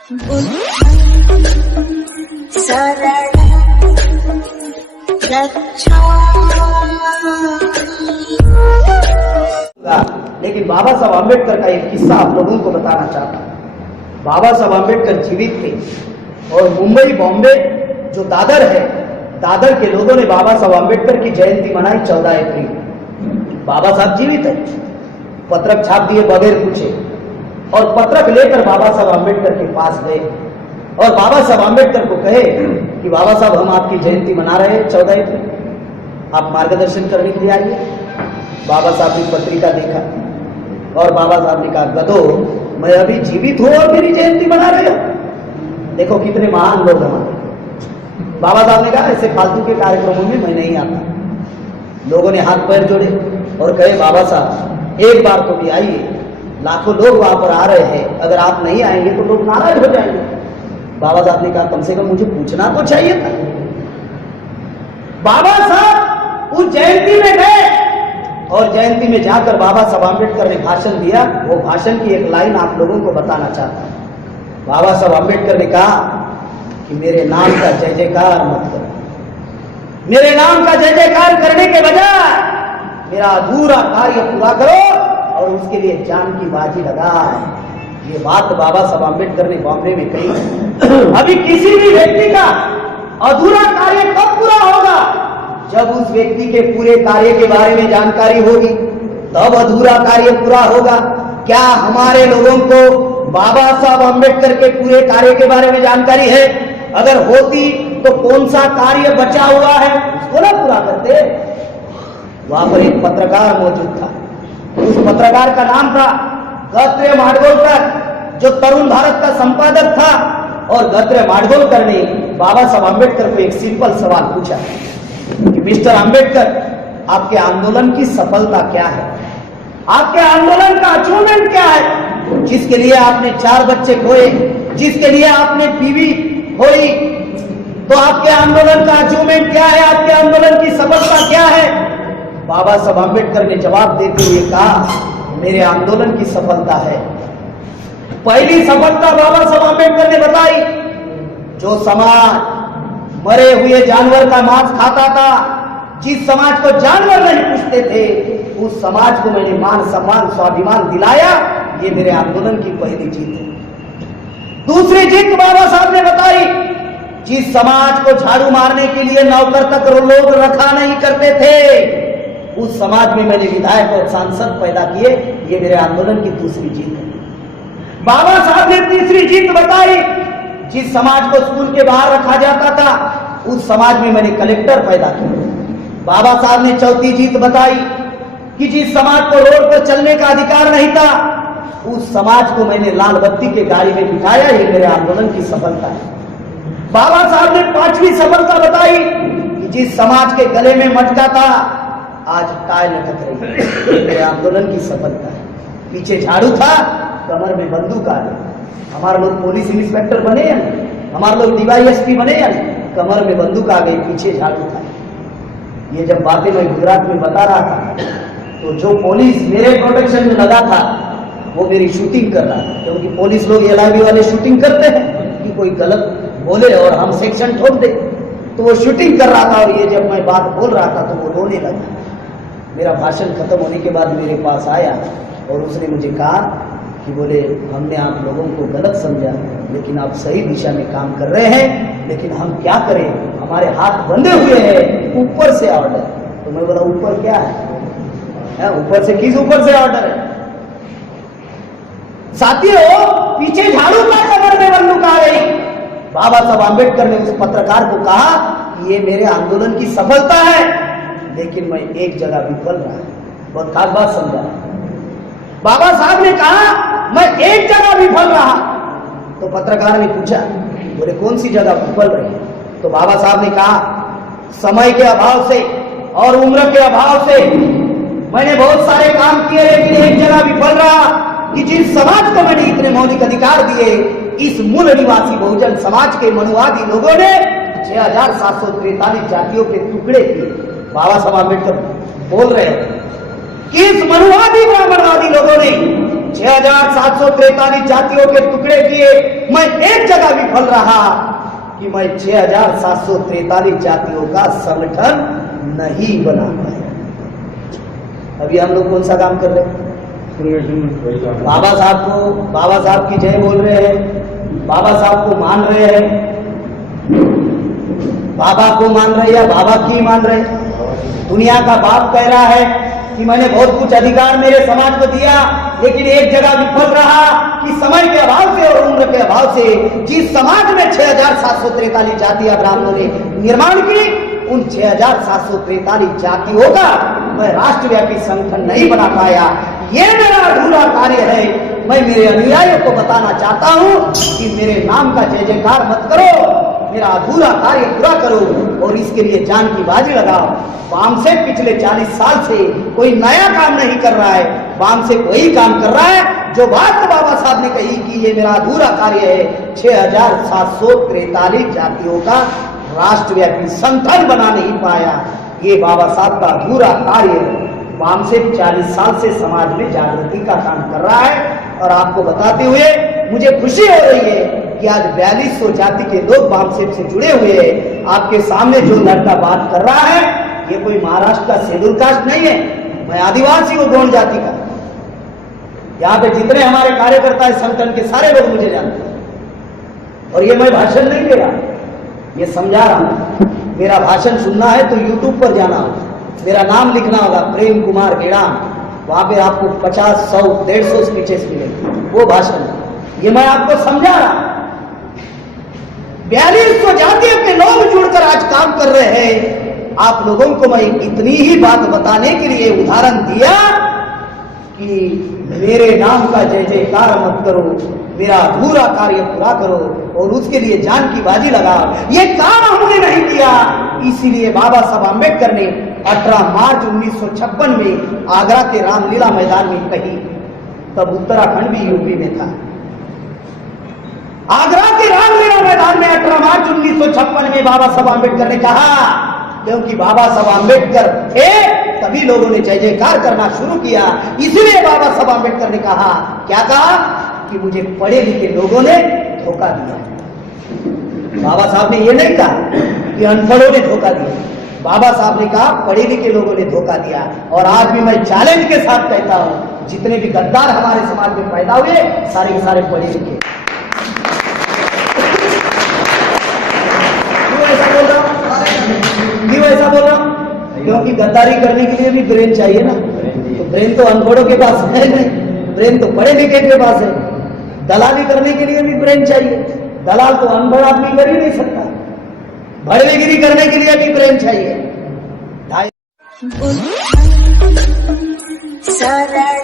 लेकिन बाबा साहब आम्बेडकर का एक किस्सा आप लोगों को बताना चाहता हूं। बाबा साहब आम्बेडकर जीवित थे और मुंबई बॉम्बे जो दादर है, दादर के लोगों ने बाबा साहब आम्बेडकर की जयंती मनाई 14 अप्रैल। बाबा साहब जीवित है, पत्रक छाप दिए बगैर पूछे और पत्रक लेकर बाबा साहब आम्बेडकर के पास गए और बाबा साहब आम्बेडकर को कहे कि बाबा साहब हम आपकी जयंती मना रहे हैं 14 अप्रैल, आप मार्गदर्शन करने के लिए आइए। बाबा साहब ने पत्रिका देखा और बाबा साहब ने कहा, गधो मैं अभी जीवित हूं और मेरी जयंती मना रहे हो। देखो कितने महान लोग हमारे। बाबा साहब ने कहा ऐसे फालतू के कार्यक्रमों में मैं नहीं आता। लोगों ने हाथ पैर जोड़े और कहे बाबा साहब एक बार तो भी आइए, लाखों लोग वहां पर आ रहे हैं, अगर आप नहीं आएंगे तो लोग नाराज हो जाएंगे। बाबा साहब ने कहा कम से कम मुझे पूछना तो चाहिए था। बाबा साहब उस जयंती में गए और जयंती में जाकर बाबा साहब आम्बेडकर ने भाषण दिया। वो भाषण की एक लाइन आप लोगों को बताना चाहता हूं। बाबा साहब आम्बेडकर ने कहा कि मेरे नाम का जय जयकार मत करो, मेरे नाम का जय जयकार करने के बजाय मेरा अधूरा कार्य पूरा करो और उसके लिए जान की बाजी लगाए। ये बात बाबा साहब आम्बेडकर ने बॉम्बे में कही। अभी किसी भी व्यक्ति का अधूरा कार्य कब पूरा होगा? जब उस व्यक्ति के पूरे कार्य के बारे में जानकारी होगी तब अधूरा कार्य पूरा होगा। क्या हमारे लोगों को बाबा साहब आम्बेडकर के पूरे कार्य के बारे में जानकारी है? अगर होती तो कौन सा कार्य बचा हुआ है उसको ना पूरा करते। वहां पर एक पत्रकार मौजूद था, उस पत्रकार का नाम था गत्रे माडगोलकर, जो तरुण भारत का संपादक था। और गत्रे माडगोलकर ने बाबा साहब आम्बेडकर को एक सिंपल सवाल पूछा कि मिस्टर आम्बेडकर, आपके आंदोलन की सफलता क्या है? आपके आंदोलन का अचीवमेंट क्या है? जिसके लिए आपने 4 बच्चे खोए, जिसके लिए आपने बीवी खोई, तो आपके आंदोलन का अचीवमेंट क्या है? आपके आंदोलन की सफलता क्या है? बाबा साहब आम्बेडकर ने जवाब देते हुए कहा, मेरे आंदोलन की सफलता है। पहली सफलता बाबा साहब आम्बेडकर ने बताई, जो समाज मरे हुए जानवर का मांस खाता था, जिस समाज को जानवर नहीं पूछते थे, उस समाज को मैंने मान सम्मान स्वाभिमान दिलाया। ये मेरे आंदोलन की पहली जीत है। दूसरी जीत बाबा साहब ने बताई, जिस समाज को झाड़ू मारने के लिए नौकर तक लोग रखा नहीं करते थे, उस समाज में मैंने विधायक और सांसद पैदा किए। ये मेरे आंदोलन की दूसरी जीत है। बाबा साहब ने तीसरी जीत बताई, जिस समाज को स्कूल के बाहर रखा जाता था, उस समाज में मैंने कलेक्टर पैदा किया। बाबा साहब ने चौथी जीत बताई कि जिस समाज को रोड पर चलने का अधिकार नहीं था, उस समाज को मैंने लाल बत्ती के गाड़ी में बिठाया। ये मेरे आंदोलन की सफलता है। बाबा साहब ने पांचवी सफलता बताई कि जिस समाज के गले में मटका था, आज टाई लटक रही है। मेरे आंदोलन की सफलता है। पीछे झाड़ू था, कमर में बंदूक आ गई। हमारे लोग पुलिस इंस्पेक्टर बने या नहीं? हमारे लोग DYSP बने या नहीं? कमर में बंदूक आ गई, पीछे झाड़ू था। ये जब बातें मैं गुजरात में बता रहा था तो जो पुलिस मेरे प्रोटेक्शन में लगा था वो मेरी शूटिंग कर रहा था, क्योंकि पुलिस लोग LIB वाले शूटिंग करते हैं कि कोई गलत बोले और हम सेक्शन ठोक दे, तो वो शूटिंग कर रहा था। और ये जब मैं बात बोल रहा था तो वो रोने लगा। मेरा भाषण खत्म होने के बाद मेरे पास आया और उसने मुझे कहा कि बोले, हमने आप लोगों को गलत समझा, लेकिन आप सही दिशा में काम कर रहे हैं, लेकिन हम क्या करें, हमारे हाथ बंधे हुए हैं, ऊपर से ऑर्डर। तो मैं बोला ऊपर क्या है? ऊपर से किस ऊपर से ऑर्डर है? साथियों, पीछे झाड़ू का, कमर में बंदूक आ गई। बाबा साहब आम्बेडकर ने उस पत्रकार को कहा कि ये मेरे आंदोलन की सफलता है, लेकिन मैं एक जगह विफल रहा। बहुत खास बात समझा। बाबा साहब ने कहा मैं एक जगह विफल रहा। तो पत्रकार ने पूछा, बोले कौन सी जगह विफल रही? तो बाबा साहब ने कहा, समय के अभाव से और उम्र के अभाव से मैंने बहुत सारे काम किए, लेकिन एक जगह विफल रहा कि जिस समाज को मैंने इतने मौलिक अधिकार दिए, इस मूल निवासी बहुजन समाज के मनुवादी लोगों ने 6743 जातियों के टुकड़े किए। बाबा साहब आम्बेडकर बोल रहे हैं कि इस मनुवादी ब्राह्मणवादी लोगों ने 6,743 जातियों के टुकड़े किए, मैं एक जगह विफल रहा कि मैं 6,743 जातियों का संगठन नहीं बना पाया। अभी हम लोग कौन सा काम कर रहे हैं? बाबा साहब की जय बोल रहे हैं, बाबा साहब को मान रहे हैं, बाबा को मान रहे या बाबा की मान रहे? दुनिया का बाप कह रहा है कि मैंने बहुत कुछ अधिकार मेरे समाज को दिया, लेकिन एक जगह विफल रहा कि समय के अभाव से और उम्र के अभाव से जिस समाज में 6,743 जातियां ब्राह्मणों ने निर्माण की, उन 6,743 जातियों का मैं राष्ट्रव्यापी संगठन नहीं बना पाया। ये मेरा अधूरा कार्य है। मैं मेरे अनुयायियों को बताना चाहता हूं कि मेरे नाम का जय जयकार मत करो, मेरा अधूरा कार्य पूरा करो और इसके लिए जान की बाजी लगाओ। वामसेप पिछले 40 साल से कोई नया काम नहीं कर रहा है, वामसेप वही काम कर रहा है जो बात बाबा साहब ने कही कि ये मेरा अधूरा कार्य है। 6,743 जातियों का राष्ट्रव्यापी संगठन बना नहीं पाया, ये बाबा साहब का अधूरा कार्य है। वामसेप 40 साल से समाज में जागृति का काम कर रहा है और आपको बताते हुए मुझे खुशी हो रही है कि आज 4200 जाति के लोग वामसेप से जुड़े हुए हैं। आपके सामने जो लड़का बात कर रहा है ये कोई महाराष्ट्र का शेड्यूल कास्ट नहीं है, मैं आदिवासी हूँ, गौंड जाति का। यहाँ पे जितने हमारे कार्यकर्ता है संगठन के सारे लोग मुझे जानते हैं और ये मैं भाषण नहीं दे रहा, ये समझा रहा हूं। मेरा भाषण सुनना है तो यूट्यूब पर जाना होगा, मेरा नाम लिखना होगा प्रेम कुमार गेड़ाम, वहां पे आपको 50, 100, 150 स्पीचेस मिलेंगे, वो भाषण। ये मैं आपको समझा रहा। 4200 जातियों के लोग जुड़कर आज काम कर रहे हैं। आप लोगों को मैं इतनी ही बात बताने के लिए उदाहरण दिया कि मेरे नाम का जय जयकार मत करो, मेरा अधूरा कार्य पूरा करो और उसके लिए जान की बाजी लगाओ। ये काम हमने नहीं किया, इसीलिए बाबा साहब आम्बेडकर ने 18 मार्च 1956 में आगरा के रामलीला मैदान में कही। तब उत्तराखंड भी यूपी में था। आगरा के रामलीला मैदान में 18 मार्च 1956 में बाबा साहब आम्बेडकर ने कहा, क्योंकि बाबा साहब आम्बेडकर थे तभी लोगों ने जय जयकार करना शुरू किया। इसलिए बाबा साहब आम्बेडकर ने कहा, क्या कहा कि मुझे पढ़े लिखे लोगों ने धोखा दिया। बाबा साहब ने यह नहीं कहा कि अनपढ़ों ने धोखा दिया, बाबा साहब ने कहा पढ़े लिखे लोगों ने धोखा दिया। और आज भी मैं चैलेंज के साथ कहता हूं, जितने भी गद्दार हमारे समाज में पैदा हुए सारे के सारे पढ़े लिखे। क्यों ऐसा बोल रहा हूं? क्योंकि गद्दारी करने के लिए भी ब्रेन चाहिए ना, तो ब्रेन तो अनपढ़ों के पास है नहीं, ब्रेन तो पढ़े लिखे के पास है। दलाली करने के लिए भी ब्रेन चाहिए, दलाल तो अनपढ़ आदमी कर ही नहीं सकता। भड़वेगिरी करने के लिए भी ब्रेन चाहिए। सरल